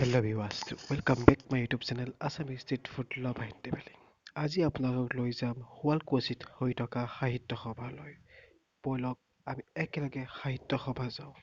Hello viewers, welcome back my YouTube channel Assamese Street Food Love and Traveling. আজি আপোনালোকক লৈ যাম শুৱালকুছিত হৈ থকা সাহিত্য সভালৈ। ব'লক আমি একেলগে সাহিত্য সভা যাওঁ।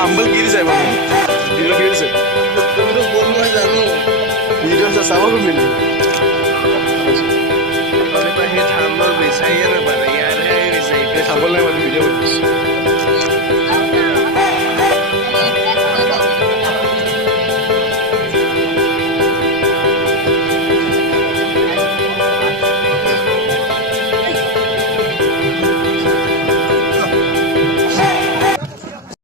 Humble giri যায় মানে ভিডিও গিরিছে তুমি তো বল না জানো ভিডিও তো সামনে মিলি আমি তো হে থাম্বল বেচাইয়ে না পারে यार হে বেচাই থাম্বল না মানে ভিডিও করছিস